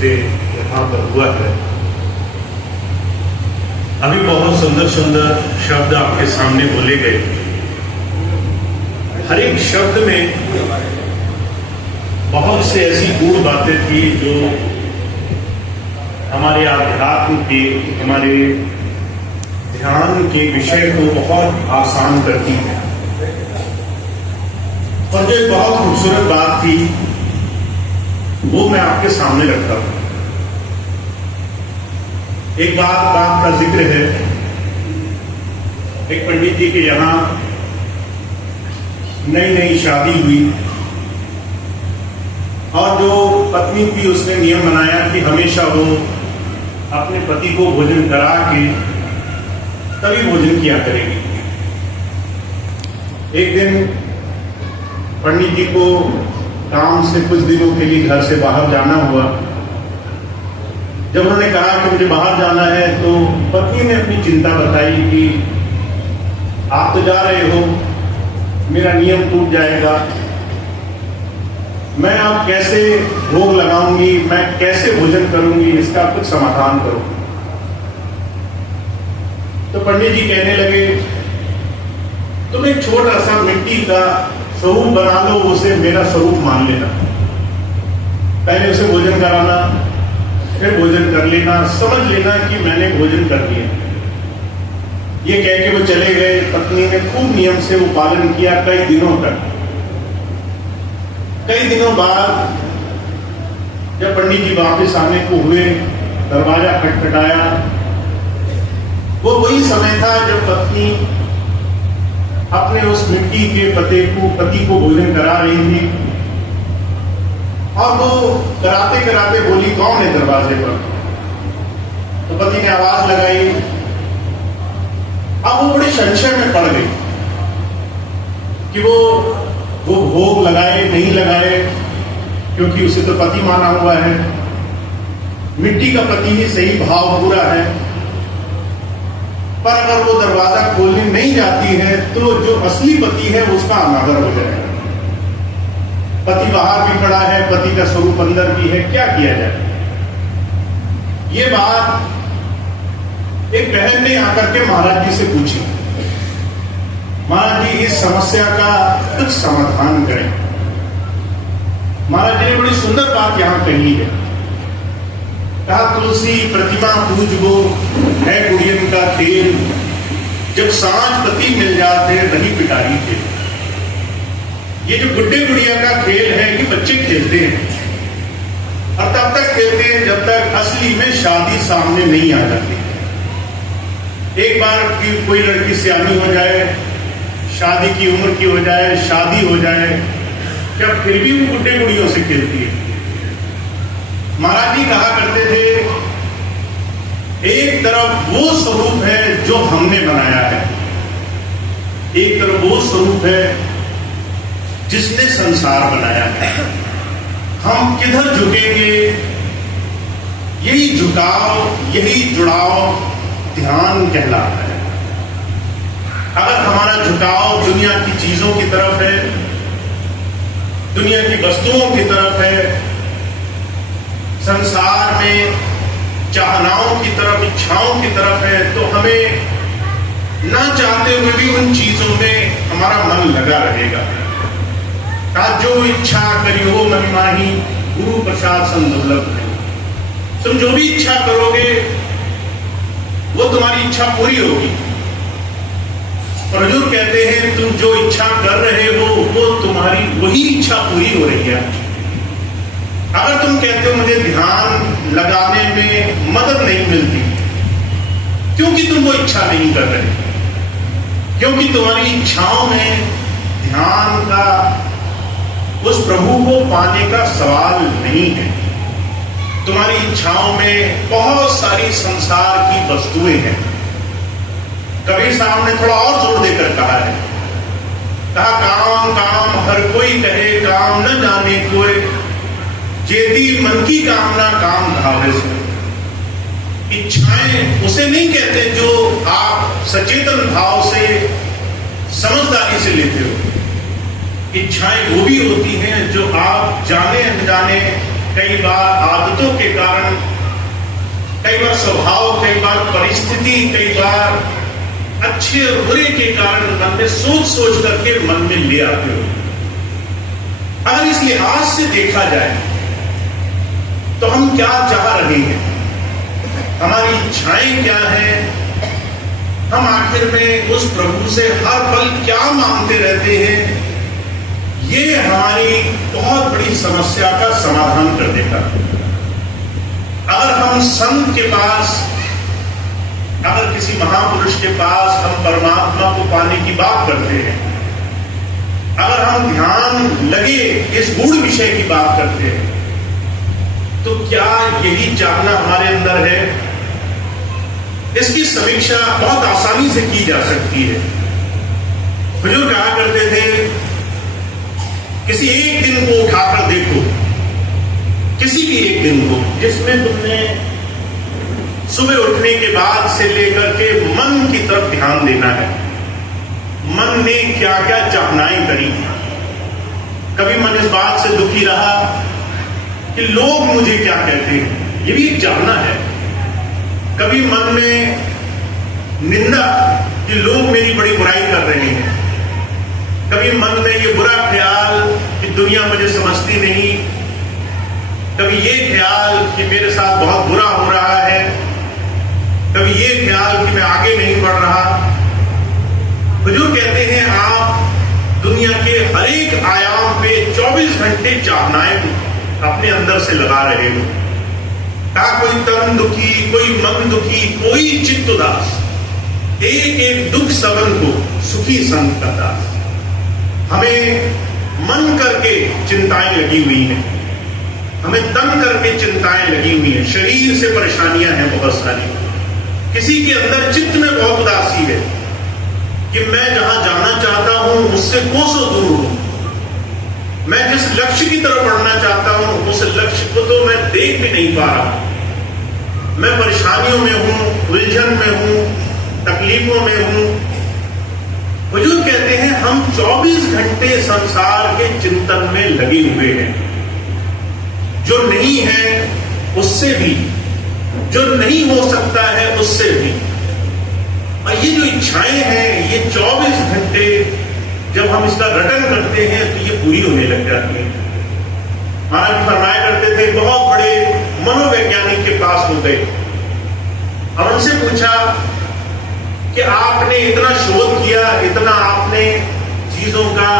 से यहाँ पर हुआ है। अभी बहुत सुंदर सुंदर शब्द आपके सामने बोले गए। हर एक शब्द में बहुत से ऐसी गूढ़ बातें थी जो हमारे आध्यात्म के, हमारे ध्यान के विषय को बहुत आसान करती है। और जो एक बहुत खूबसूरत बात थी वो मैं आपके सामने रखता हूं। एक बात का जिक्र है। एक पंडित जी के यहां नई नई शादी हुई और जो पत्नी थी उसने नियम बनाया कि हमेशा वो अपने पति को भोजन करा के तभी भोजन किया करेगी। एक दिन पंडित जी को काम से कुछ दिनों के लिए घर से बाहर जाना हुआ। जब उन्होंने कहा कि मुझे बाहर जाना है तो पत्नी ने अपनी चिंता बताई कि आप तो जा रहे हो, मेरा नियम टूट जाएगा, मैं अब कैसे भोग लगाऊंगी, मैं कैसे भोजन करूंगी, इसका कुछ समाधान करो। तो पंडित जी कहने लगे तुम एक छोटा सा मिट्टी का स्वरूप बना लो, उसे मेरा स्वरूप मान लेना, पहले उसे भोजन कराना, फिर भोजन कर लेना, समझ लेना कि मैंने भोजन कर लिया। ये कह के वो चले गए। पत्नी ने खूब नियम से वो पालन किया कई दिनों तक। कई दिनों बाद जब पंडित जी वापस आने को हुए, दरवाजा खटखटाया। वो वही समय था जब पत्नी अपने उस मिट्टी के पति को भोजन करा रही थी और वो कराते कराते बोली कौन है दरवाजे पर। तो पति ने आवाज लगाई। अब वो बड़ी संशय में पड़ गई कि वो भोग लगाए नहीं लगाए, क्योंकि उसे तो पति माना हुआ है, मिट्टी का पति ही सही, भाव पूरा है। पर अगर वो दरवाजा खोलने नहीं जाती है तो जो असली पति है उसका अनादर हो जाएगा। पति बाहर भी खड़ा है, पति का स्वरूप अंदर भी है, क्या किया जाए। ये बात एक बहन ने आकर के महाराज जी से पूछी। महाराज जी इस समस्या का कुछ समाधान करें। महाराज जी ने बड़ी सुंदर बात यहां कही है। कहा तुलसी प्रतिमा पूजबो है गुड़ियन का खेल, जब सांझ पति मिल जाते रही पिटारी खेल। ये जो गुड्डे गुड़िया का खेल है ये बच्चे खेलते हैं और तब तक खेलते हैं जब तक असली में शादी सामने नहीं आ जाती। एक बार की कोई लड़की सियानी हो जाए, शादी की उम्र की हो जाए, शादी हो जाए, क्या फिर भी वो गुड्डे गुड़ियों से खेलती है। महाराज जी कहा करते थे एक तरफ वो स्वरूप है जो हमने बनाया है, एक तरफ वो स्वरूप है जिसने संसार बनाया है। हम किधर झुकेंगे, यही झुकाव, यही जुड़ाव ध्यान कहलाता है। अगर हमारा झुकाव दुनिया की चीजों की तरफ है, दुनिया की वस्तुओं की तरफ है, संसार में चाहनाओं की तरफ, इच्छाओं की तरफ है, तो हमें ना चाहते हुए भी उन चीजों में हमारा मन लगा रहेगा। जो इच्छा करियो मन माही, गुरु प्रसाद संदुर्लभ है। तुम जो भी इच्छा करोगे वो तुम्हारी इच्छा पूरी होगी। और हुजूर कहते हैं तुम जो इच्छा कर रहे हो वो तुम्हारी वही इच्छा पूरी हो रही है। अगर तुम कहते हो मुझे ध्यान लगाने में मदद नहीं मिलती, क्योंकि तुम वो इच्छा नहीं कर रहे, क्योंकि तुम्हारी इच्छाओं में ध्यान का, उस प्रभु को पाने का सवाल नहीं है। तुम्हारी इच्छाओं में बहुत सारी संसार की वस्तुएं हैं। कबीर साहब ने थोड़ा और जोर देकर कहा है, कहा काम काम हर कोई कहे, काम न जाने कोई, जेती मन की कामना काम धावे से। इच्छाएं उसे नहीं कहते जो आप सचेतन भाव से, समझदारी से लेते हो। इच्छाएं वो भी होती हैं जो आप जाने अनजाने कई बार आदतों के कारण, कई बार स्वभाव, कई बार परिस्थिति, कई बार अच्छे और बुरे के कारण मन में सोच सोच करके मन में ले आते हो। अगर इस लिहाज से देखा जाए तो हम क्या चाह रहे हैं, हमारी इच्छाएं क्या हैं, हम आखिर में उस प्रभु से हर पल क्या मांगते रहते हैं, ये हमारी बहुत बड़ी समस्या का समाधान कर देगा। अगर हम संत के पास, अगर किसी महापुरुष के पास हम परमात्मा को पाने की बात करते हैं, अगर हम ध्यान लगे इस गूढ़ विषय की बात करते हैं, तो क्या यही चाहना हमारे अंदर है? इसकी समीक्षा बहुत आसानी से की जा सकती है। हुजूर कहा करते थे, किसी एक दिन को उठाकर देखो, किसी भी एक दिन को जिसमें तुमने सुबह उठने के बाद से लेकर के मन की तरफ ध्यान देना है। मन ने क्या क्या चाहनाएं करी। कभी मन इस बात से दुखी रहा कि लोग मुझे क्या कहते हैं, ये भी एक चाहना है। कभी मन में निंदा कि लोग मेरी बड़ी बुराई कर रहे हैं। कभी मन में ये बुरा ख्याल कि दुनिया मुझे समझती नहीं। कभी ये ख्याल कि मेरे साथ बहुत बुरा हो रहा है। कभी ये ख्याल कि मैं आगे नहीं बढ़ रहा। हुजूर कहते हैं, आप दुनिया के हर एक आयाम पे 24 घंटे चाहनाएं अपने अंदर से लगा रहे हो। कहा कोई तन दुखी, कोई मन दुखी, कोई चित्त उदास, एक एक दुख सबन को सुखी संत का दास। हमें मन करके चिंताएं लगी हुई हैं, हमें तन करके चिंताएं लगी हुई हैं, शरीर से परेशानियां हैं बहुत सारी। किसी के अंदर चित्त में बहुत उदासी है कि मैं जहां जाना चाहता हूं उससे कोसों दूर हूं। मैं जिस लक्ष्य की तरफ बढ़ना चाहता हूं उस लक्ष्य को तो मैं देख भी नहीं पा रहा। मैं परेशानियों में हूं, उलझन में हूं, तकलीफों में हूं। हुजूर कहते हैं, हम 24 घंटे संसार के चिंतन में लगे हुए हैं। जो नहीं है उससे भी, जो नहीं हो सकता है उससे भी। और ये जो इच्छाएं हैं, ये 24 घंटे जब हम इसका रटन करते हैं तो ये पूरी होने लग जाती है। महाराज फरमाया करते थे, बहुत बड़े मनोवैज्ञानिक के पास हो गए और उनसे पूछा कि आपने इतना शोध किया, इतना आपने चीजों का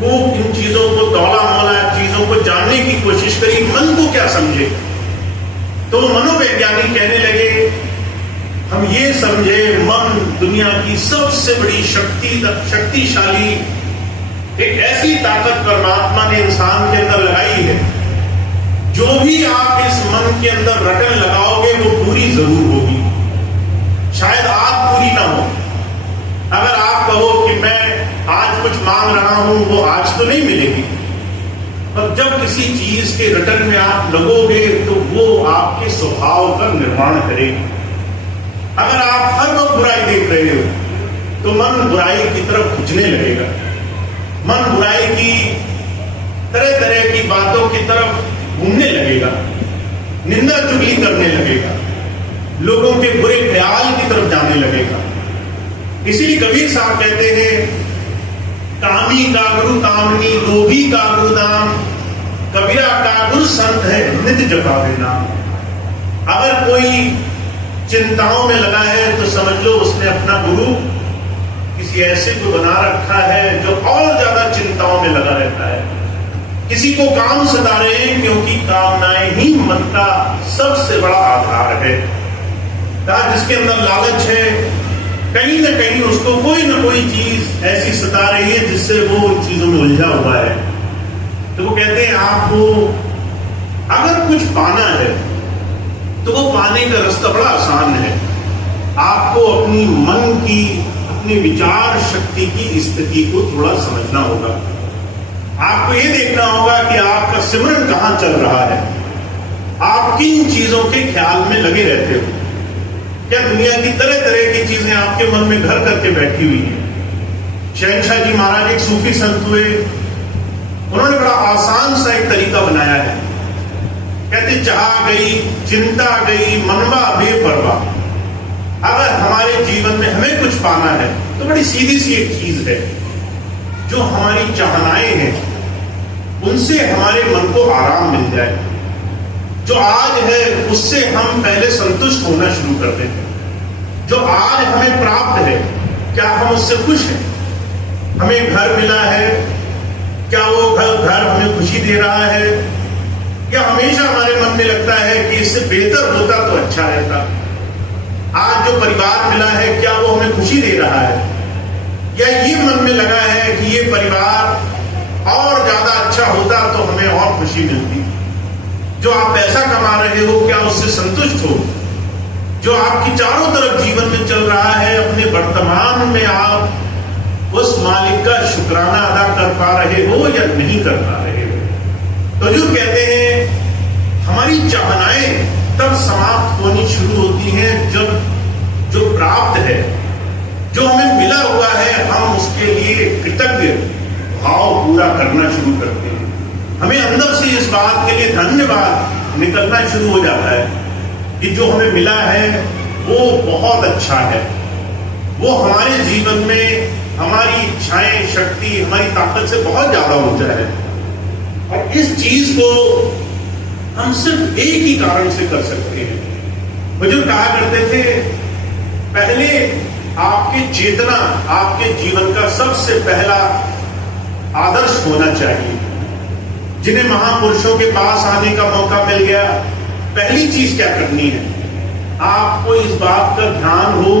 खूब इन चीजों को तौला मोला, चीजों को जानने की कोशिश करी, मन को क्या समझे? तो मनोवैज्ञानिक कहने लगे, हम ये समझे मन दुनिया की सबसे बड़ी शक्तिशाली एक ऐसी ताकत परमात्मा ने इंसान के अंदर लगाई है, जो भी आप इस मन के अंदर रटन लगाओगे वो पूरी जरूर होगी। शायद आज पूरी ना हो। अगर आप कहो कि मैं आज कुछ मांग रहा हूं, वो आज तो नहीं मिलेगी। और जब किसी चीज के रटन में आप लगोगे तो वो आपके स्वभाव का निर्माण करेगी। अगर आप हर वक्त बुराई देख रहे हो तो मन बुराई की तरफ खिंचने लगेगा। मन बुराई की तरह तरह की बातों की तरफ घूमने लगेगा, निंदा चुगली करने लगेगा, लोगों के बुरे ख्याल की तरफ जाने लगेगा। इसीलिए कबीर साहब कहते हैं, कामी का गुरु कामनी, लोभी का गुरु दाम, कबीरा का गुरु संत है नित्य जपावे नाम। अगर कोई चिंताओं में लगा है तो समझ लो उसने अपना गुरु किसी ऐसे को बना रखा है जो और ज्यादा चिंताओं में लगा रहता है। किसी को काम सता रहे हैं, क्योंकि कामनाएं ही मन का सबसे बड़ा आधार है। जिसके अंदर लालच है, कहीं ना कहीं उसको कोई ना कोई चीज ऐसी सता रही है जिससे वो उन चीजों में उलझा हुआ है। तो वो कहते हैं, आपको अगर कुछ पाना है तो वो पाने का रास्ता बड़ा आसान है। आपको अपनी मन की, अपनी विचार शक्ति की स्थिति को थोड़ा समझना होगा। आपको ये देखना होगा कि आपका सिमरन कहां चल रहा है, आप किन चीजों के ख्याल में लगे रहते हो। क्या दुनिया की तरह तरह की चीजें आपके मन में घर करके बैठी हुई हैं। शहनशाह जी महाराज एक सूफी संत हुए, उन्होंने बड़ा आसान सा एक तरीका बनाया है। कहते चाह गई, चिंता गई, मनवा बेपरवाह। अगर हमारे जीवन में हमें कुछ पाना है तो बड़ी सीधी सी एक चीज है, जो हमारी चाहनाएं हैं उनसे हमारे मन को आराम मिल जाए। जो आज है उससे हम पहले संतुष्ट होना शुरू कर दें। जो आज हमें प्राप्त है, क्या हम उससे खुश हैं? हमें घर मिला है, क्या वो घर हमें खुशी दे रहा है? या हमेशा हमारे मन में लगता है कि इससे बेहतर होता तो अच्छा रहता? आज जो परिवार मिला है, क्या वो हमें खुशी दे रहा है? या ये मन में लगा है कि ये परिवार और ज्यादा अच्छा होता तो हमें और खुशी मिलती? जो आप पैसा कमा रहे हो, क्या उससे संतुष्ट हो? जो आपकी चारों तरफ जीवन में चल रहा है, अपने वर्तमान में आप उस मालिक का शुक्राना अदा कर पा रहे हो या नहीं कर पा रहे हो? तो जो कहते हैं हमारी चाहनाएं तब समाप्त होनी शुरू होती हैं जब जो प्राप्त है, जो हमें मिला हुआ है, हम उसके लिए कृतज्ञ भाव पूरा करना शुरू करते हैं। हमें अंदर से इस बात के लिए धन्यवाद निकलना शुरू हो जाता है कि जो हमें मिला है वो बहुत अच्छा है, वो हमारे जीवन में हमारी इच्छाएं, शक्ति, हमारी ताकत से बहुत ज्यादा ऊंचा है। और इस चीज को हम सिर्फ एक ही कारण से कर सकते हैं। बुजुर्ग कहा करते थे, पहले आपकी चेतना आपके जीवन का सबसे पहला आदर्श होना चाहिए। जिन्हें महापुरुषों के पास आने का मौका मिल गया, पहली चीज क्या करनी है? आपको इस बात का ध्यान हो,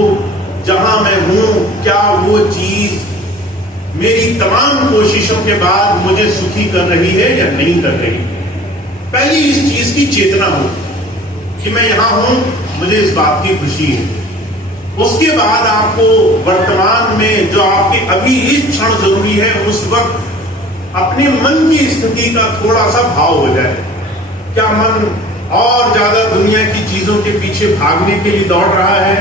जहां मैं हूं, क्या वो चीज मेरी तमाम कोशिशों के बाद मुझे सुखी कर रही है या नहीं कर रही? पहली इस चीज की चेतना हो कि मैं यहां हूं, मुझे इस बात की खुशी है। उसके बाद आपको वर्तमान में जो आपके अभी इस क्षण जरूरी है, उस वक्त अपने मन की स्थिति का थोड़ा सा भाव हो जाए। क्या मन और ज्यादा दुनिया की चीजों के पीछे भागने के लिए दौड़ रहा है,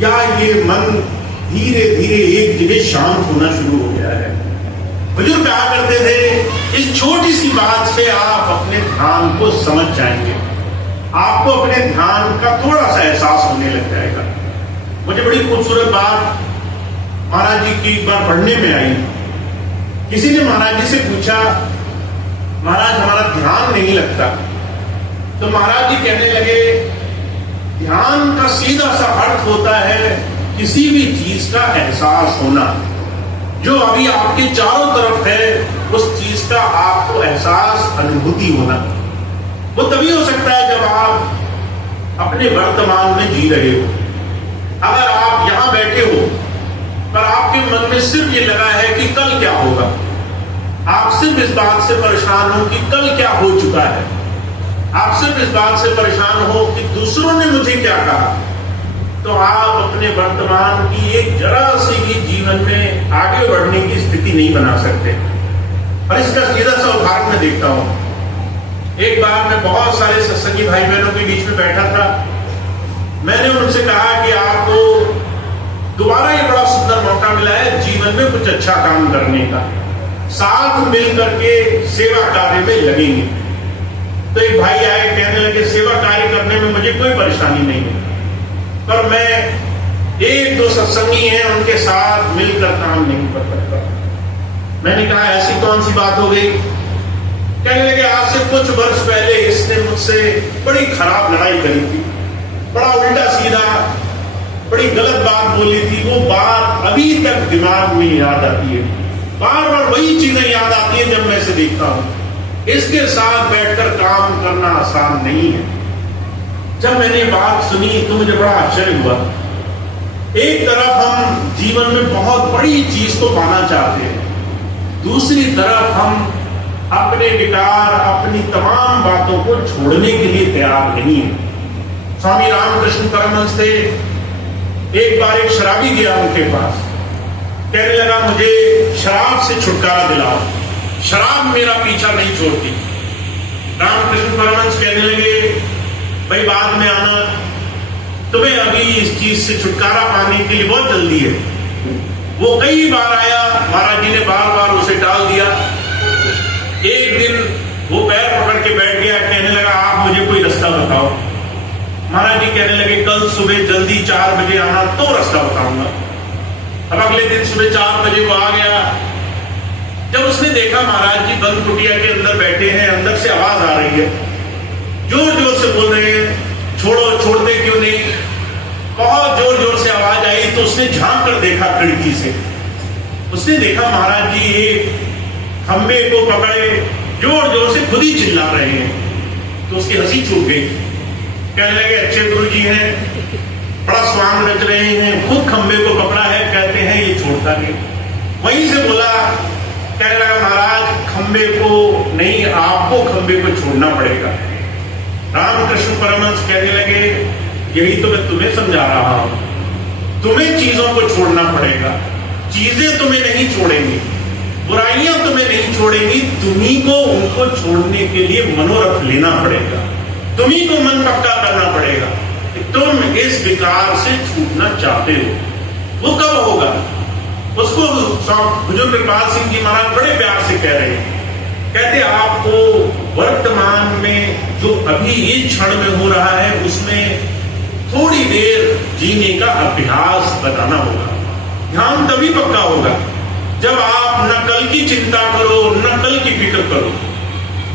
या ये मन धीरे धीरे एक जगह शांत होना शुरू हो गया है? बुजुर्ग कहा करते थे, इस छोटी सी बात से आप अपने ध्यान को समझ जाएंगे, आपको अपने ध्यान का थोड़ा सा एहसास होने लग जाएगा। मुझे बड़ी खूबसूरत बात महाराज जी की एक बार पढ़ने में आई। किसी ने महाराज जी से पूछा, महाराज हमारा ध्यान नहीं लगता। तो महाराज जी कहने लगे, ध्यान का सीधा सा अर्थ होता है किसी भी चीज का एहसास होना। जो अभी आपके चारों तरफ है, उस चीज का आपको एहसास, अनुभूति होना। वो तभी हो सकता है जब आप अपने वर्तमान में जी रहे हो। अगर आप यहां बैठे हो पर आपके मन में सिर्फ ये लगा है कि कल क्या होगा, आप सिर्फ इस बात से परेशान हो कि कल क्या हो चुका है, आप सिर्फ इस बात से परेशान हो कि दूसरों ने मुझे क्या कहा, तो आप अपने वर्तमान की एक जरा सी भी जीवन में आगे बढ़ने की स्थिति नहीं बना सकते। और इसका सीधा सा उदाहरण मैं देखता हूं। एक बार मैं बहुत सारे सत्संगी भाई बहनों के बीच में बैठा था। मैंने उनसे कहा कि आपको दोबारा ये बड़ा सुंदर मौका मिला है जीवन में कुछ अच्छा काम करने का, साथ मिल करके सेवा कार्य में लगेंगे। तो एक भाई आए, कहने लगे, सेवा कार्य करने में मुझे कोई परेशानी नहीं है, पर मैं एक दो सत्संगी हैं उनके साथ मिलकर काम नहीं कर सकता। मैंने कहा, ऐसी कौन सी बात हो गई? कहने लगे, आज से कुछ वर्ष पहले इसने मुझसे बड़ी खराब लड़ाई करी थी, बड़ा उल्टा सीधा, बड़ी गलत बात बोली थी। वो बात अभी तक दिमाग में याद आती है, बार बार वही चीजें याद आती है जब मैं इसे देखता हूं। इसके साथ बैठकर काम करना आसान नहीं है। जब मैंने बात सुनी तो मुझे बड़ा आश्चर्य हुआ। एक तरफ हम जीवन में बहुत बड़ी चीज को पाना चाहते हैं, दूसरी तरफ हम अपने विकार, अपनी तमाम बातों को छोड़ने के लिए तैयार नहीं है। स्वामी रामकृष्ण परमहंस थे, एक बार एक शराबी गया उनके पास, कहने लगा, मुझे शराब से छुटकारा दिलाओ, शराब मेरा पीछा नहीं छोड़ती। रामकृष्ण परमहंस कहने लगे, भाई बाद में आना, तुम्हें अभी इस चीज से छुटकारा पाने के लिए बहुत जल्दी है। वो कई बार आया, महाराज जी ने बार बार उसे टाल दिया। एक दिन वो पैर पकड़ के बैठ गया, कहने लगा, कहने लगे कल सुबह जल्दी 4 बजे आना तो रास्ता बताऊंगा। अब अगले दिन सुबह 4 बजे वो आ गया। जब उसने देखा महाराज जी बंद कुटिया के अंदर बैठे हैं, अंदर से आवाज आ रही है, जोर जोर से बोल रहे हैं, छोड़ो, छोड़ते क्यों नहीं। बहुत जोर जोर से आवाज आई तो उसने झांक कर देखा खिड़की से। उसने देखा महाराज जी एक खंबे को पकड़े जोर जोर से खुद ही चिल्ला रहे हैं। तो उसकी हंसी छूट गई। कहने लगे अच्छे गुरु जी हैं, बड़ा स्वांग रच रहे हैं, खुद खंबे को पकड़ा है, कहते हैं ये छोड़ता नहीं। वहीं से बोला, कहने लगा महाराज खंबे को नहीं, आपको खंबे को छोड़ना पड़ेगा। रामकृष्ण परमहंस कहने लगे यही तो मैं तुम्हें समझा रहा हूं, तुम्हें चीजों को छोड़ना पड़ेगा। चीजें तुम्हें नहीं छोड़ेंगी, बुराइयां तुम्हें नहीं छोड़ेंगी, तुम्ही को उनको छोड़ने के लिए मनोरथ लेना पड़ेगा, तुम्ही को मन पक्का करना पड़ेगा कि तुम इस विकार से छूटना चाहते हो। वो कब होगा? उसको बुजुर्ग कृपाल सिंह जी महाराज बड़े प्यार से कह रहे हैं, कहते आपको वर्तमान में जो अभी ये क्षण में हो रहा है उसमें थोड़ी देर जीने का अभ्यास बनाना होगा। ध्यान तभी पक्का होगा जब आप न कल की चिंता करो न कल की फिक्र करो,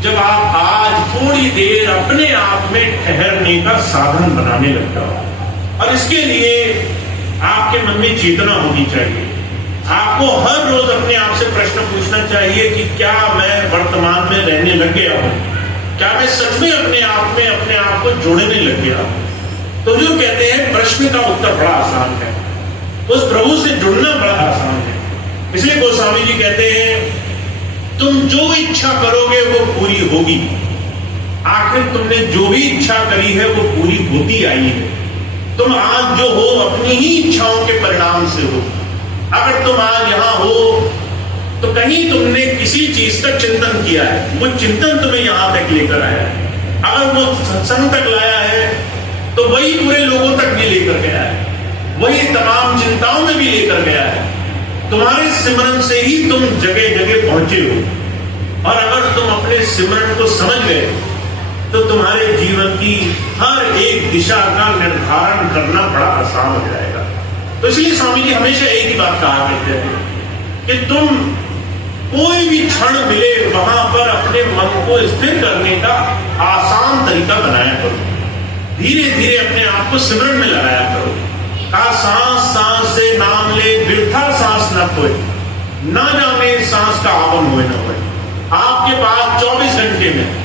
जब आप आज थोड़ी देर अपने आप में ठहरने का साधन बनाने लग जाओ। और इसके लिए आपके मन में चेतना होनी चाहिए। आपको हर रोज अपने आप से प्रश्न पूछना चाहिए कि क्या मैं वर्तमान में रहने लग गया हूं, क्या मैं सच में अपने आप को जोड़ने लग गया हूं। तो जो कहते हैं प्रश्न का उत्तर बड़ा आसान है, उस प्रभु से जुड़ना बड़ा आसान है। इसलिए गोस्वामी जी कहते हैं तुम जो इच्छा करोगे वो पूरी होगी। आखिर तुमने जो भी इच्छा करी है वो पूरी होती आई है। तुम आज जो हो अपनी ही इच्छाओं के परिणाम से हो। अगर तुम आज यहां हो तो कहीं तुमने किसी चीज का चिंतन किया है, वो चिंतन तुम्हें यहां तक लेकर आया है। अगर वो सत्संग तक लाया है तो वही पूरे लोगों तक भी लेकर गया है, वही तमाम चिंताओं में भी लेकर गया है। तुम्हारे सिमरन से ही तुम जगह जगह पहुंचे हो। और अगर तुम अपने सिमरन को समझ गए तो तुम्हारे जीवन की हर एक दिशा का निर्धारण करना बड़ा आसान हो जाएगा। तो इसलिए स्वामी जी हमेशा एक ही बात कहा करते हैं कि तुम कोई भी क्षण मिले वहां पर अपने मन को स्थिर करने का आसान तरीका बनाया करो। धीरे धीरे अपने आप को सिमरन में लगाया करो। कहा सांस सांस से नाम ले, वृथा सांस न खोए, न जाने सांस का आवन हुए न होए। आपके पास 24 घंटे में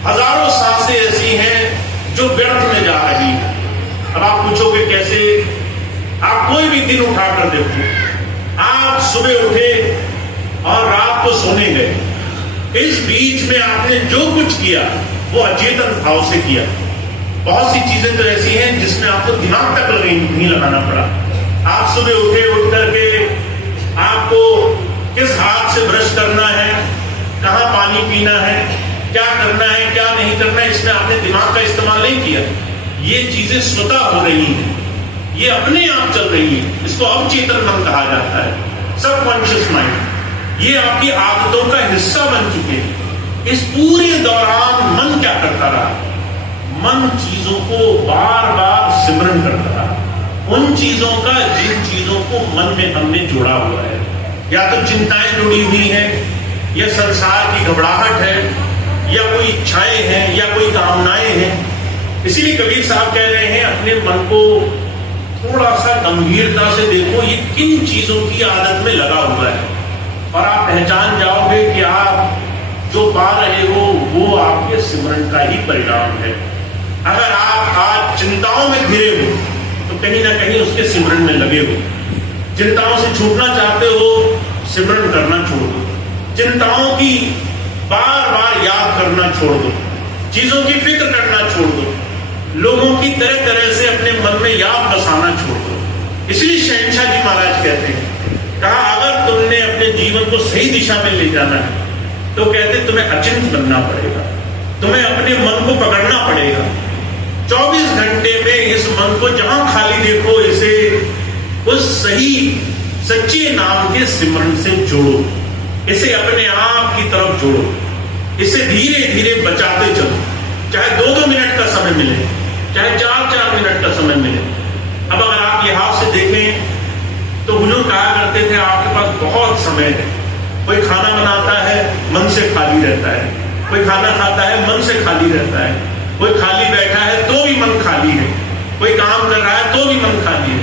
हजारों सांसें ऐसी हैं जो व्यर्थ में जा रही है। अब आप पूछोगे कैसे? आप कोई भी दिन उठाकर देखो, आप सुबह उठे और रात को सोने गए, इस बीच में आपने जो कुछ किया वो अचेतन भाव से किया। बहुत सी चीजें तो ऐसी हैं जिसमें आपको दिमाग तक नहीं लगाना पड़ा। आप सुबह उठे, उठ करके आपको किस हाथ से ब्रश करना है, कहां पानी पीना है, क्या करना है क्या नहीं करना है, इसमें आपने दिमाग का इस्तेमाल नहीं किया। ये चीजें स्वतः हो रही हैं, ये अपने आप चल रही है। इसको अवचेतन मन कहा जाता है, सबकॉन्शियस माइंड। ये आपकी आदतों का हिस्सा बन चुके हैं। इस पूरे दौरान मन क्या करता रहा? मन चीजों को बार बार सिमरन करता रहा, उन चीजों का जिन चीजों को मन में हमने जोड़ा हुआ है। या तो चिंताएं जुड़ी हुई हैं, या संसार की घबराहट है, या कोई इच्छाएं हैं, या कोई कामनाएं हैं। इसीलिए कबीर साहब कह रहे हैं अपने मन को थोड़ा सा गंभीरता से देखो, ये किन चीजों की आदत में लगा हुआ है। और आप पहचान जाओगे कि आप जो पा रहे हो वो आपके सिमरन का ही परिणाम है। अगर आप आज चिंताओं में घिरे हो तो कहीं ना कहीं उसके सिमरन में लगे हो। चिंताओं से छूटना चाहते हो, सिमरन करना छोड़ दो। चिंताओं की बार बार याद करना छोड़ दो, चीजों की फिक्र करना छोड़ दो, लोगों की तरह तरह से अपने मन में याद बसाना छोड़ दो। इसलिए शहंशाह जी महाराज कहते हैं, कहा अगर तुमने अपने जीवन को सही दिशा में ले जाना है तो कहते तुम्हें अचिंत बनना पड़ेगा, तुम्हें अपने मन को पकड़ना पड़ेगा। 24 घंटे में इस मन को जहां खाली देखो, इसे उस सही सच्चे नाम के सिमरन से जोड़ो, इसे अपने आप की तरफ जोड़ो, इसे धीरे धीरे बचाते चलो। चाहे 2-2 मिनट का समय मिले, चाहे 4-4 मिनट का समय मिले। अब अगर आप लिहाज से देखें तो बुजुर्ग कहा करते थे आपके पास बहुत समय है। कोई खाना बनाता है, मन से खाली रहता है, कोई खाना खाता है, मन से खाली रहता है, कोई खाली बैठा है तो भी मन खाली है, कोई काम कर रहा है तो भी मन खाली है।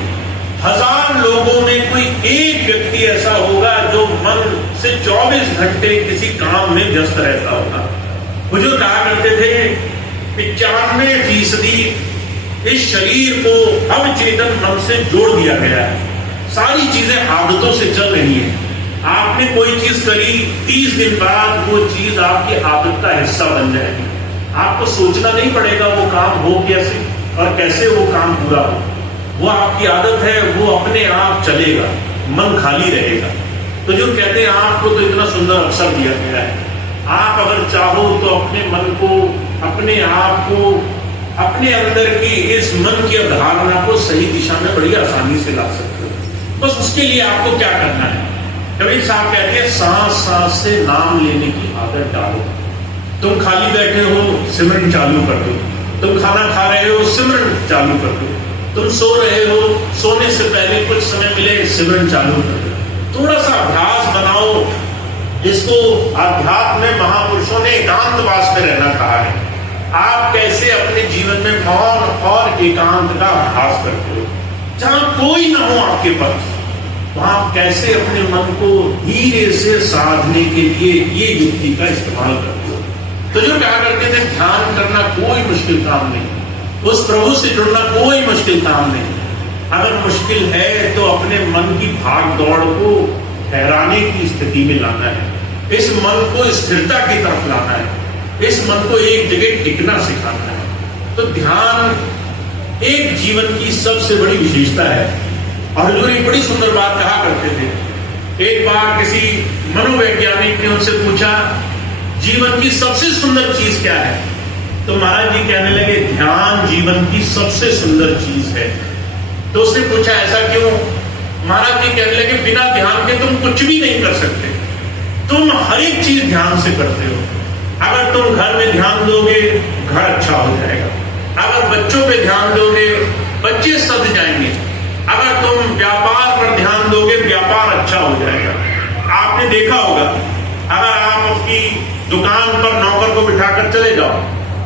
1000 लोगों में कोई एक व्यक्ति ऐसा होगा जो मन से 24 घंटे किसी काम में व्यस्त रहता होगा। बुजुर्ग कहा करते थे 95% इस शरीर को अवचेतन मन से जोड़ दिया गया है। सारी चीजें आदतों से चल रही है। आपने कोई चीज करी, 30 दिन बाद वो चीज आपकी आदत का हिस्सा बन जाएगी। आपको सोचना नहीं पड़ेगा वो काम हो कैसे और कैसे वो काम पूरा हो, वो आपकी आदत है, वो अपने आप चलेगा, मन खाली रहेगा। तो जो कहते हैं आपको तो इतना सुंदर अवसर दिया गया है, आप अगर चाहो तो अपने मन को, अपने आप को, अपने अंदर की इस मन की अवधारणा को सही दिशा में बड़ी आसानी से ला सकते हो। बस उसके लिए आपको क्या करना है, कबीर साहब कहते हैं सांस सांस से नाम लेने की आदत डालो। तुम खाली बैठे हो, सिमरन चालू कर दो। तुम खाना खा रहे हो, सिमरन चालू कर दो। तुम सो रहे हो, सोने से पहले कुछ समय मिले, सिमरन चालू कर दो। थोड़ा सा अभ्यास बनाओ, जिसको अध्यात्म में महापुरुषों ने एकांतवास में रहना कहा है। आप कैसे अपने जीवन में मौन और एकांत का अभ्यास करते हो, जहां कोई ना हो आपके पास, वहां कैसे अपने मन को धीरे से साधने के लिए ये युक्ति का इस्तेमाल करते हो। तो जो कहा करते थे ध्यान करना कोई मुश्किल काम नहीं, उस प्रभु से जुड़ना कोई मुश्किल काम नहीं। अगर मुश्किल है तो अपने मन की भाग दौड़ को ठहराने की स्थिति में लाना है, इस मन को स्थिरता की तरफ लाना है, इस मन को एक जगह टिकना सिखाना है। तो ध्यान एक जीवन की सबसे बड़ी विशेषता है। और हजूर एक बड़ी सुंदर बात कहा करते थे। एक बार किसी मनोवैज्ञानिक ने उनसे पूछा जीवन की सबसे सुंदर चीज क्या है, तो महाराज जी कहने लगे ध्यान जीवन की सबसे सुंदर चीज है। तो उसने पूछा ऐसा क्यों? महाराज जी कहने लगे बिना ध्यान के तुम कुछ भी नहीं कर सकते, तुम हर एक चीज ध्यान से करते हो। अगर तुम घर में ध्यान दोगे घर अच्छा हो जाएगा, अगर बच्चों पे ध्यान दोगे बच्चे सध जाएंगे, अगर तुम व्यापार पर ध्यान दोगे व्यापार अच्छा हो जाएगा। आपने देखा होगा अगर आप अपनी दुकान पर नौकर को बिठाकर चले जाओ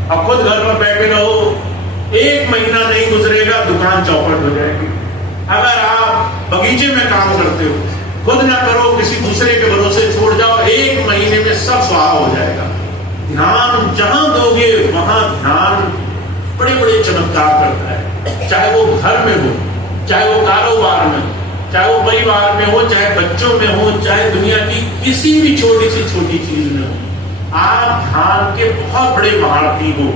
और खुद घर पर बैठे रहो, 1 महीना नहीं गुजरेगा दुकान चौपट हो जाएगी। अगर आप बगीचे में काम करते हो, खुद ना करो किसी दूसरे के भरोसे छोड़ जाओ, 1 महीने में सब स्वाहा हो जाएगा। ध्यान जहां दोगे वहां ध्यान बड़े बड़े चमत्कार करता है, चाहे वो घर में हो, चाहे वो कारोबार में, चाहे वो परिवार में हो, चाहे बच्चों में हो, चाहे दुनिया की किसी भी छोटी से छोटी चीज में हो। आप ध्यान के बहुत बड़े महारथी हो।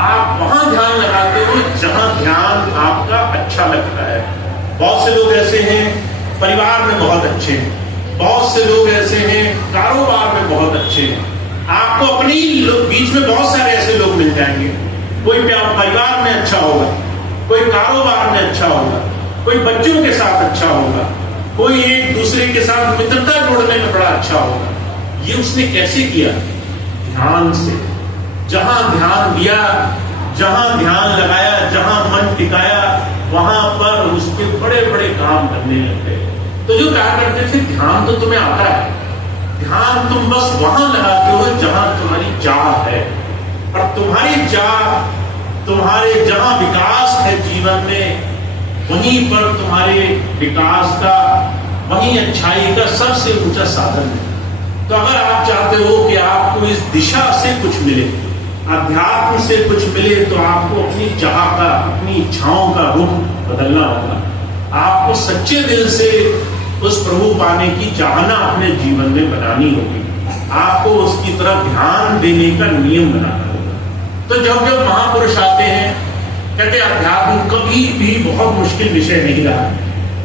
आप वहां ध्यान लगाते हो जहां ध्यान आपका अच्छा लगता है। बहुत से लोग ऐसे हैं परिवार में बहुत अच्छे हैं, बहुत से लोग ऐसे हैं कारोबार में बहुत अच्छे हैं। आपको अपनी बीच में बहुत सारे ऐसे लोग मिल जाएंगे, कोई परिवार में अच्छा होगा, कोई कारोबार में अच्छा होगा, कोई बच्चों के साथ अच्छा होगा, कोई एक दूसरे के साथ मित्रता जोड़ने में बड़ा अच्छा होगा। ये उसने कैसे किया? ध्यान से। जहां ध्यान दिया, जहां ध्यान लगाया, जहां मन टिकाया, वहां पर उसके बड़े बड़े काम करने लग गए। तो जो कहा करते थे ध्यान तो तुम्हें आता है, ध्यान तुम बस वहां लगाते हो जहां तुम्हारी चाह है, और तुम्हारी चाह, तुम्हारे जहां विकास है जीवन में, वहीं पर तुम्हारे विकास का, वहीं अच्छाई का सबसे ऊंचा साधन है। तो अगर आप चाहते हो कि आपको इस दिशा से कुछ मिले, अध्यात्म से कुछ मिले, तो आपको अपनी चाह का, अपनी इच्छाओं का रुख बदलना होगा। आपको सच्चे दिल से उस प्रभु पाने की चाहना अपने जीवन में बनानी होगी। आपको उसकी तरफ ध्यान देने का नियम बनाना होगा। तो जब जब महापुरुष आते हैं कहते अध्यात्म कभी भी बहुत मुश्किल विषय नहीं रहा,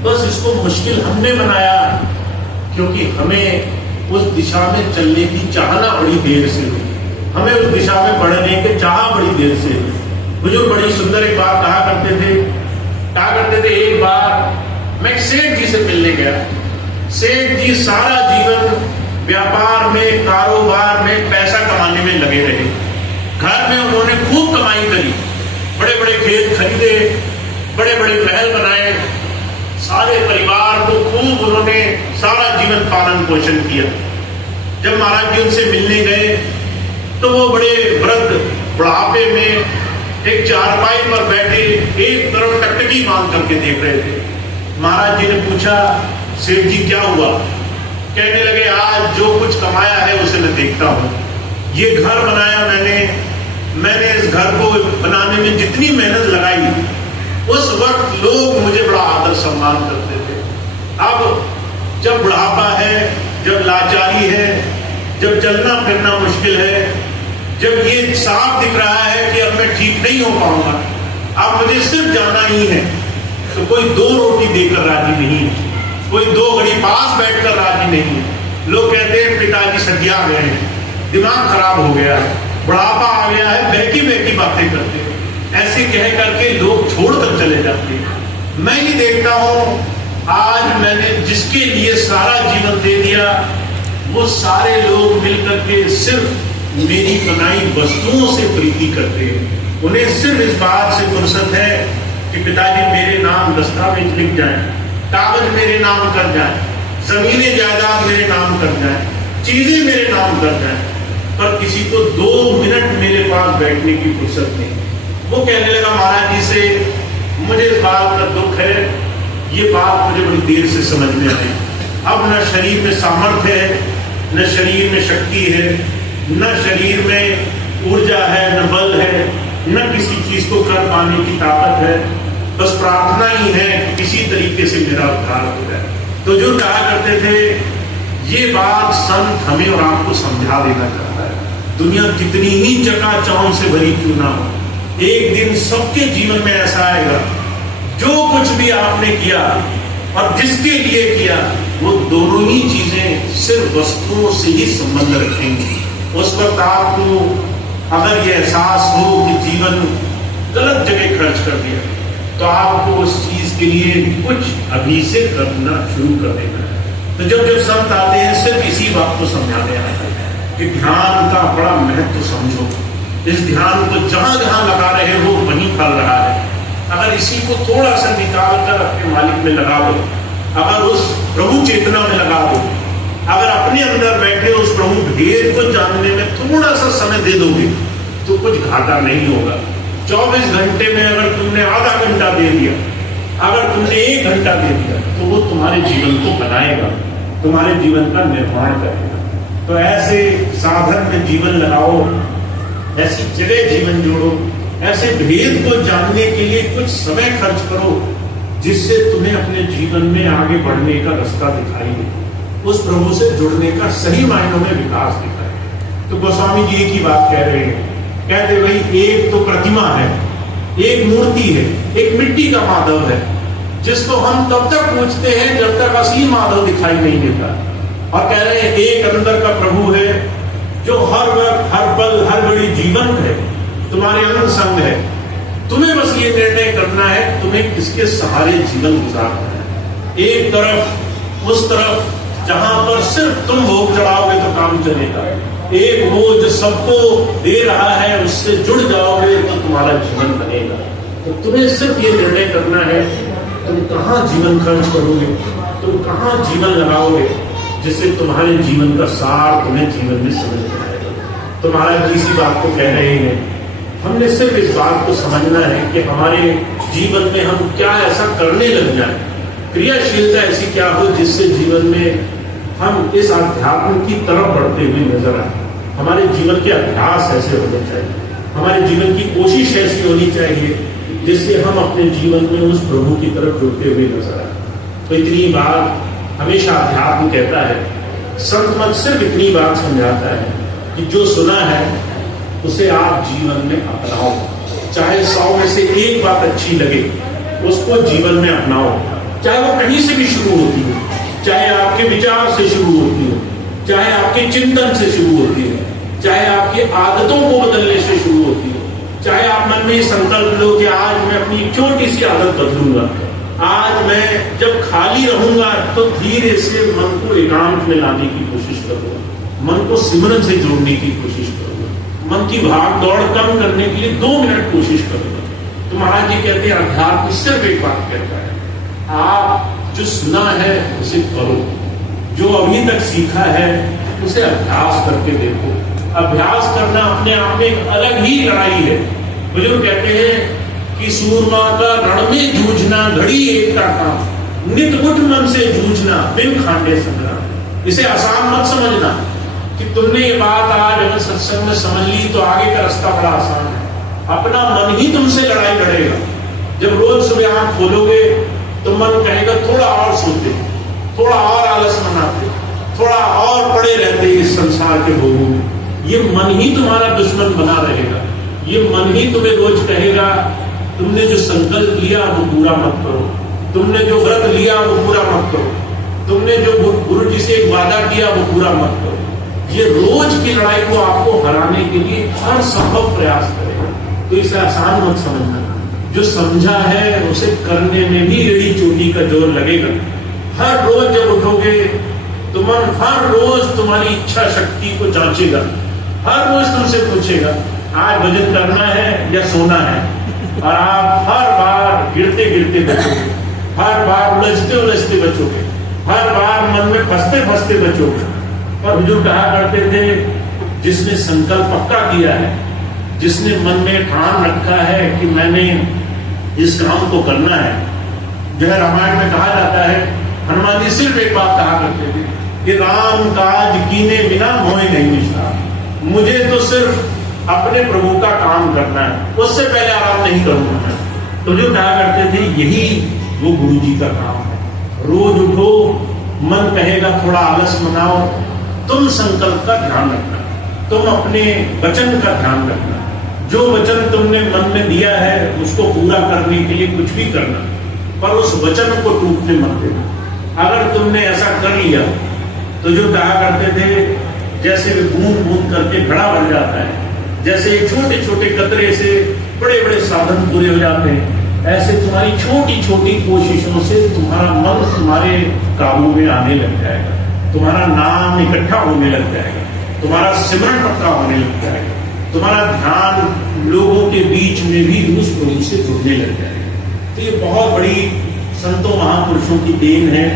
बस इसको मुश्किल हमने बनाया क्योंकि हमें उस दिशा में चलने की चाहना बड़ी देर से हुई, हमें उस दिशा में बढ़ने की चाह बड़ी देर से हुई। बुजुर्ग बड़ी सुंदर एक बात कहा करते थे एक बार मैं एक सेठ जी से मिलने गया। सेठ जी सारा जीवन व्यापार में, कारोबार में, पैसा कमाने में लगे रहे। घर में उन्होंने खूब कमाई करी, बड़े बड़े खेत खरीदे, बड़े बड़े महल बनाए, सारे परिवार को खूब उन्होंने सारा जीवन पालन पोषण किया। जब महाराज जी उनसे मिलने गए तो वो बड़े वृद्ध बुढ़ापे में एक चारपाई पर बैठे एक तरफ टकटकी बांध करके देख रहे थे। महाराज जी ने पूछा, सेठ जी क्या हुआ? कहने लगे, आज जो कुछ कमाया है उसे मैं देखता हूँ। ये घर बनाया मैंने इस घर को बनाने में जितनी मेहनत लगाई, उस वक्त लोग मुझे बड़ा आदर सम्मान करते थे। अब जब बुढ़ापा है, जब लाचारी है, जब चलना फिरना मुश्किल है, जब ये साफ दिख रहा है कि अब मैं ठीक नहीं हो पाऊंगा, अब मुझे सिर्फ जाना ही है, तो कोई 2 रोटी देकर राजी नहीं है, कोई 2 घड़ी पास बैठकर राजी नहीं है। लोग कहते हैं पिताजी सज्जा गए हैं, दिमाग खराब हो गया है, बुढ़ापा आ गया है, बहकी बहकी बातें करते हैं। ऐसे कह करके लोग छोड़कर चले जाते हैं। मैं ही देखता हूं, आज मैंने जिसके लिए सारा जीवन दे दिया, वो सारे लोग मिलकर के सिर्फ मेरी बनाई वस्तुओं से प्रीति करते हैं। उन्हें सिर्फ इस बात से फुर्सत है कि पिताजी मेरे नाम दस्तावेज लिख जाएं, कागज मेरे नाम कर जाएं, जमीनें जायदाद मेरे नाम कर जाएं, चीजें मेरे नाम कर जाएं, पर किसी को 2 मिनट मेरे पास बैठने की फुर्सत नहीं। वो कहने लगा महाराज जी से, मुझे इस बात का दुख है, ये बात मुझे बड़ी देर से समझ में आई। अब न शरीर में सामर्थ्य है, न शरीर में शक्ति है, न शरीर में ऊर्जा है, न बल है, न किसी चीज को कर पाने की ताकत है। बस प्रार्थना ही है कि किसी तरीके से मेरा उद्धार हो जाए। तो जो कहा करते थे, ये बात संत हमें और आपको समझा देना चाहता है। दुनिया कितनी ही चकाचौंध से भरी क्यों ना हो, एक दिन सबके जीवन में ऐसा आएगा, जो कुछ भी आपने किया और जिसके लिए किया, वो दोनों ही चीजें सिर्फ वस्तुओं से ही संबंध रखेंगी। उस वक्त आपको अगर ये एहसास हो कि जीवन गलत जगह खर्च कर दिया, तो आपको उस चीज के लिए कुछ अभी से करना शुरू कर देना है। तो जब संत आते हैं, सिर्फ इसी बात को समझाने आते हैं कि ध्यान का बड़ा महत्व समझो। इस ध्यान को जहां जहां लगा रहे हो वहीं फल रहा है। अगर इसी को थोड़ा सा निकाल कर अपने मालिक में लगा दो, अगर उस प्रभु चेतना में लगा दो, अगर अपने अंदर बैठे उस प्रभु भेद को जानने में थोड़ा सा समय दे दोगे, तो कुछ घाटा नहीं होगा। 24 घंटे में अगर तुमने आधा घंटा दे दिया, अगर तुमने 1 घंटा दे दिया, तो वो तुम्हारे जीवन को बनाएगा, तुम्हारे जीवन का निर्माण करेगा। तो ऐसे साधन में जीवन लगाओ, ऐसी जगह जीवन जोड़ो, ऐसे भेद को जानने के लिए कुछ समय खर्च करो, जिससे तुम्हें अपने जीवन में आगे बढ़ने का रास्ता दिखाई दे, उस प्रभु से जुड़ने का सही मायनों में विकास दिखाए। तो गोस्वामी जी की बात कह रहे हैं, कहते भाई एक तो प्रतिमा है, एक मूर्ति है, एक मिट्टी का माधव है, जिसको हम तब तक पूछते हैं जब तक असली माधव दिखाई नहीं देता। और कह रहे हैं एक अंदर का प्रभु है, जो हर वक्त, हर पल, हर घड़ी जीवंत है, तुम्हारे अंग संग है। तुम्हें बस ये निर्णय करना है तुम्हें किसके सहारे जीवन गुजारना है। एक तरफ, उस तरफ जहां पर सिर्फ तुम भोग चढ़ाओगे तो काम चलेगा, एक वो जो सबको दे रहा है उससे जुड़ जाओगे तो तुम्हारा जीवन बनेगा। तो तुम्हें सिर्फ ये निर्णय करना है तुम कहाँ जीवन खर्च करोगे, तुम कहाँ जीवन लगाओगे, जिससे तुम्हारे जीवन का सार तुम्हें जीवन में समझ में आएगा। तो महाराज जी इसी बात को कह रहे हैं, हमने सिर्फ इस बात को समझना है कि हमारे जीवन में हम क्या ऐसा करने लग जाए, क्रियाशीलता ऐसी क्या हो जिससे जीवन में हम इस अध्यात्म की तरफ बढ़ते हुए नजर आए। हमारे जीवन के अभ्यास ऐसे होने चाहिए, हमारे जीवन की कोशिश ऐसी होनी चाहिए जिससे हम अपने जीवन में उस प्रभु की तरफ जुड़ते हुए नजर आए। तो इतनी बात हमेशा अध्यात्म कहता है। संत मत सिर्फ इतनी बात समझाता है कि जो सुना है उसे आप जीवन में अपनाओ, चाहे 100 में से 1 बात अच्छी लगे उसको जीवन में अपनाओ, चाहे वो कहीं से भी शुरू होती हो, चाहे आपके विचार से शुरू होती हो, चाहे आपके चिंतन से शुरू होती हो, चाहे आपकी आदतों को बदलने से शुरू होती हो, चाहे आप मन में संकल्प लो कि आज मैं अपनी छोटी सी आदत बदलूंगा, आज मैं जब खाली रहूंगा तो धीरे से मन को एकांत में लाने की कोशिश करूंगा, मन को सिमरन से जोड़ने की कोशिश करूंगा, मन की भाग दौड़ कम करने के लिए 2 मिनट कोशिश करूंगा। तो महाराज जी कहते हैं अध्यात्म सिर्फ एक बात कहता है, आप जो सुना है उसे करो, जो अभी तक सीखा है उसे अभ्यास करके देखो। अभ्यास करना अपने आप में एक अलग ही लड़ाई है। बुजुर्ग कहते हैं कि सूरमा का रण में जूझना घड़ी एक का काम, नित उठ मन से जूझना बिन खांडे संग्राम। इसे आसान मत समझना कि तुमने ये बात आज अगर सत्संग में समझ ली तो आगे का रास्ता बड़ा आसान है। अपना मन ही तुमसे लड़ाई लड़ेगा। जब रोज सुबह आंख खोलोगे तो मन कहेगा थोड़ा और सोते, थोड़ा और आलस मनाते, थोड़ा और पड़े रहते इस संसार के भोगों में। ये मन ही तुम्हारा दुश्मन बना रहेगा। ये मन ही तुम्हें रोज कहेगा तुमने जो संकल्प लिया वो पूरा मत करो, तुमने जो व्रत लिया वो पूरा मत करो, तुमने जो गुरु जी से एक वादा किया वो पूरा मत करो। ये रोज की लड़ाई को आपको हराने के लिए हर संभव प्रयास करेगा। तो इसे आसान मत समझना। जो समझा है उसे करने में भी एड़ी चोटी का जोर लगेगा। हर रोज जब उठोगे तो मन हर रोज तुम्हारी इच्छा शक्ति को जांचेगा। हर रोज तुमसे पूछेगा आज भजन करना है या सोना है, और आप हर बार गिरते गिरते बचोगे, हर बार उलझते उलझते बचोगे, हर बार मन में फंसते फंसते बचोगे। और हुजूर कहा करते थे जिसने संकल्प पक्का किया है, जिसने मन में ठान रखा है कि मैंने इस काम को करना है। जो है रामायण में कहा जाता है, हनुमान जी सिर्फ एक बात कहा करते थे कि राम काज कीने बिना मोह नहीं निष्ठा। मुझे तो सिर्फ अपने प्रभु का काम करना है, उससे पहले आराम नहीं करूंगा मैं। तो जो कहा करते थे यही वो गुरु जी का काम है। रोज उठो, मन कहेगा थोड़ा आलस मनाओ, तुम संकल्प का ध्यान रखना, तुम अपने वचन का ध्यान रखना। जो वचन तुमने मन में दिया है उसको पूरा करने के लिए कुछ भी करना, पर उस वचन को टूटने मत देना। अगर तुमने ऐसा कर लिया तो जो कहा करते थे जैसे वे बूंद बूंद करके घड़ा बन जाता है, जैसे छोटे छोटे कतरे से बड़े बड़े साधन पूरे हो जाते हैं, ऐसे तुम्हारी छोटी छोटी कोशिशों से तुम्हारा मन तुम्हारे काबू में आने लग जाएगा, तुम्हारा नाम इकट्ठा होने लग जाएगा, तुम्हारा सिमरन पक्का होने लग जाएगा, तुम्हारा ध्यान लोगों के बीच में भी उस प्रभु से जुड़ने लग जाएगा। तो ये बहुत बड़ी संतों महापुरुषों की देन है।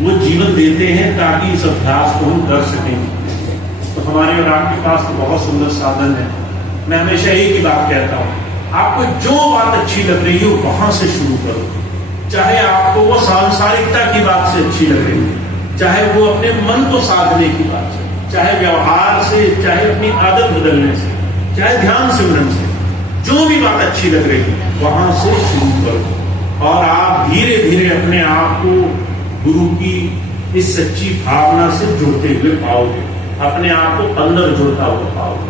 वो जीवन देते हैं ताकि इस अभ्यास को हम कर सकें। तो हमारे और आपके पास तो बहुत सुंदर साधन है। मैं हमेशा एक ही बात कहता हूँ, आपको जो बात अच्छी लग रही हो वहां से शुरू करो। चाहे आपको वो सांसारिकता की बात से अच्छी लग रही हो, चाहे वो अपने मन को साधने की बात से, चाहे व्यवहार से, चाहे अपनी आदत बदलने से, चाहे ध्यान सिमरन से, जो भी बात अच्छी लग रही है वहां से शुरू करो। और आप धीरे धीरे अपने आप को गुरु की इस सच्ची भावना से जुड़ते हुए पाओगे, अपने आप को अंदर जुड़ता हुआ पाओगे।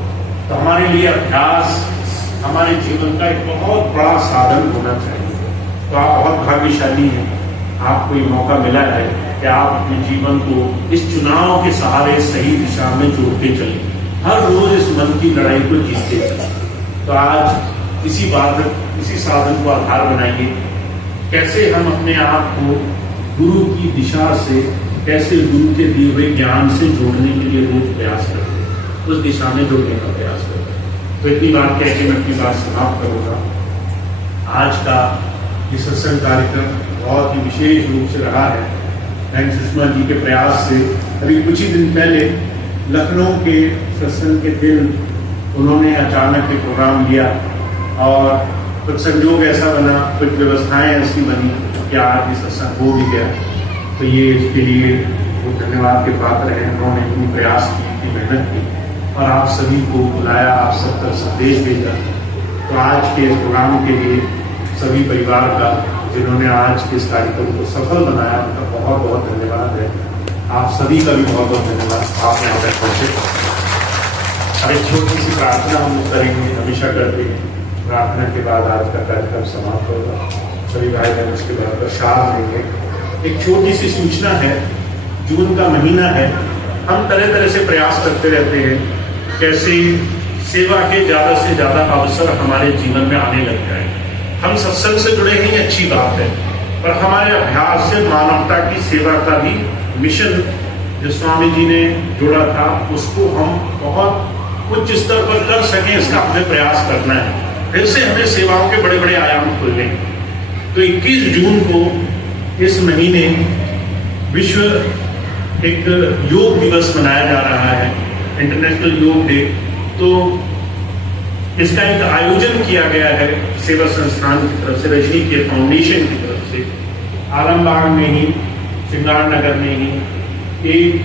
तो हमारे लिए अभ्यास हमारे जीवन का एक बहुत बड़ा साधन होना चाहिए। तो आप बहुत भाग्यशाली हैं, आपको ये मौका मिला है कि आप अपने जीवन को इस चुनाव के सहारे सही दिशा में जोड़ते चलें, हर रोज इस मन की लड़ाई को जीतते चलें। तो आज इसी साधन को आधार बनाइए, कैसे हम अपने आप को गुरु की दिशा से, कैसे गुरु के दिए हुए ज्ञान से जोड़ने के लिए रोज प्रयास करते हैं, उस दिशा में जुड़ने का प्रयास करते हैं। तो इतनी बात कह के मैं अपनी बात समाप्त करूंगा। आज का ये सत्संग कार्यक्रम बहुत ही विशेष रूप से रहा है। बहन सुषमा जी के प्रयास से अभी कुछ ही दिन पहले लखनऊ के सत्संग के दिन उन्होंने अचानक एक प्रोग्राम लिया और कुछ संयोग ऐसा बना, कुछ व्यवस्थाएं ऐसी बनी कि आज ये सत्संग हो भी गया। तो ये इसके लिए वो धन्यवाद के पात्र हैं। उन्होंने इतनी प्रयास की, इतनी मेहनत की और आप सभी को बुलाया, आप सब तक संदेश भेजा। तो आज के इस प्रोग्राम के लिए सभी परिवार का, जिन्होंने आज के इस कार्यक्रम को सफल बनाया, उनका बहुत बहुत धन्यवाद है। आप सभी का भी बहुत बहुत धन्यवाद, आप यहाँ तक पहुँचे। और एक छोटी सी प्रार्थना हम करेंगे, हमेशा करते हैं। प्रार्थना के बाद आज का कार्यक्रम समाप्त होगा। सभी भाई बहन उसके बाद प्रसाद लेंगे। एक छोटी सी सूचना है, जून का महीना है, हम तरह तरह से प्रयास करते रहते हैं कैसे सेवा के ज़्यादा से ज़्यादा अवसर हमारे जीवन में आने लग जाए। हम सत्संग से जुड़े हैं, ये अच्छी बात है, पर हमारे अभ्यास से मानवता की सेवा का भी मिशन जो स्वामी जी ने जोड़ा था, उसको हम बहुत उच्च स्तर पर कर सकें, इसका हमें प्रयास करना है। फिर से हमें सेवाओं के बड़े बड़े आयाम खुलने। तो 21 जून को इस महीने विश्व एक योग दिवस मनाया जा रहा है, इंटरनेशनल योग डे। तो इसका एक आयोजन किया गया है सेवा संस्थान की तरफ से, रजनी के फाउंडेशन की तरफ से। आलमबाग में ही, श्रृंगार नगर में ही एक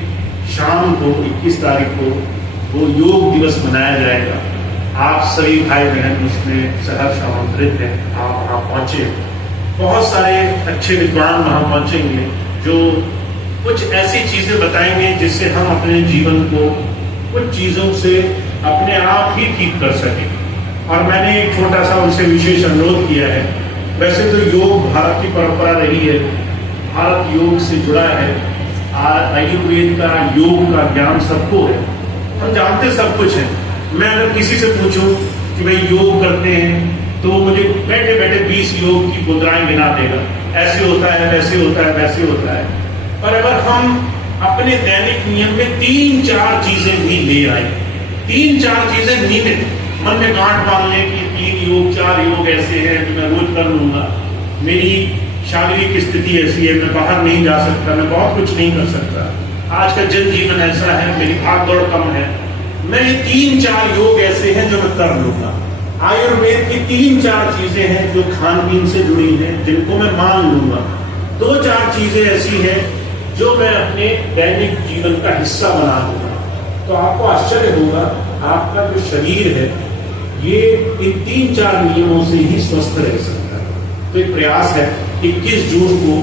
शाम को 21 तारीख को वो योग दिवस मनाया जाएगा। आप सभी भाई बहन उसमें सहर्ष आमंत्रित हैं, आप वहाँ पहुँचे। बहुत सारे अच्छे विद्वान वहाँ पहुँचेंगे जो कुछ ऐसी चीजें बताएंगे जिससे हम अपने जीवन को कुछ चीजों से अपने आप ही ठीक कर सकें। और मैंने एक छोटा सा उनसे विशेष अनुरोध किया है। वैसे तो योग भारत की परंपरा रही है, भारत योग से जुड़ा है, आयुर्वेद का योग का ज्ञान सबको है, हम जानते सब कुछ है। मैं अगर किसी से पूछूं कि भाई योग करते हैं तो मुझे बैठे बैठे 20 योग की मुद्राएं गिना देगा, ऐसे होता है, वैसे होता है, वैसे होता है। पर अगर हम अपने दैनिक नियम में 3-4 चीजें भी ले आए, 3-4 चीजें नियमित मन में गांठ बांध लें कि 3 योग 4 योग ऐसे हैं जो मैं रोज कर लूंगा, मेरी शारीरिक स्थिति ऐसी है, मैं बाहर नहीं जा सकता, मैं बहुत कुछ नहीं कर सकता, आज का जनजीवन ऐसा है, मेरी भाग दौड़ कम है, मैं ये 3-4 योग ऐसे हैं जो मैं कर लूंगा। आयुर्वेद की 3-4 चीजें हैं जो खान पीन से जुड़ी हैं, जिनको मैं मान लूंगा। 2-4 चीजें ऐसी हैं जो मैं अपने दैनिक जीवन का हिस्सा बना लूंगा। तो आपको आश्चर्य होगा, आपका जो शरीर है ये इन 3-4 नियमों से ही स्वस्थ रह सकता है। तो एक प्रयास है, 21 जून को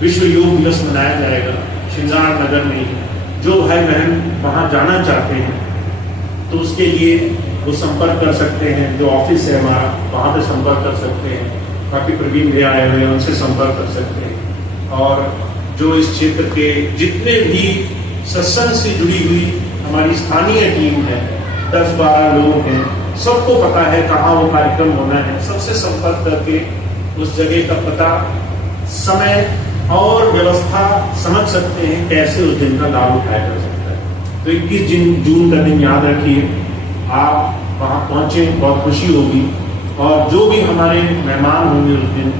विश्व योग दिवस मनाया जाएगा श्रृंगार नगर में। जो भाई बहन वहां जाना चाहते हैं तो उसके लिए वो संपर्क कर सकते हैं, जो ऑफिस है हमारा वहां पे संपर्क कर सकते हैं, बाकी प्रवीण भी आए हुए हैं उनसे संपर्क कर सकते हैं। और जो इस क्षेत्र के जितने भी सत्संग से जुड़ी हुई हमारी स्थानीय टीम है, 10-12 लोग हैं, सबको पता है कहाँ वो कार्यक्रम होना है। सबसे संपर्क करके उस जगह का पता, समय और व्यवस्था समझ सकते हैं, कैसे उस दिन का लाभ उठाया जा सकता है। तो 21 जून का दिन याद रखिए, आप वहाँ पहुँचे, बहुत खुशी होगी। और जो भी हमारे मेहमान होंगे उस दिन,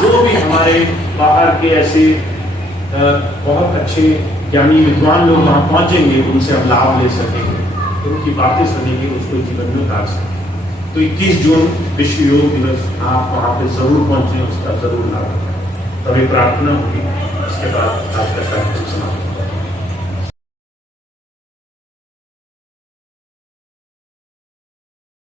जो भी हमारे बाहर के ऐसे बहुत अच्छे ज्ञानी विद्वान लोग वहाँ पहुँचेंगे, उनसे हम लाभ ले सकेंगे, उनकी बातें सुनेंगे, उसको जीवन में उतार सकेंगे। तो 21 जून विश्व योग दिवस, आप वहाँ पे जरूर पहुँचे, उसका जरूर लाभ उठाएं। तभी प्रार्थना होगी, उसके बाद आपका कार्यक्रम समाप्त।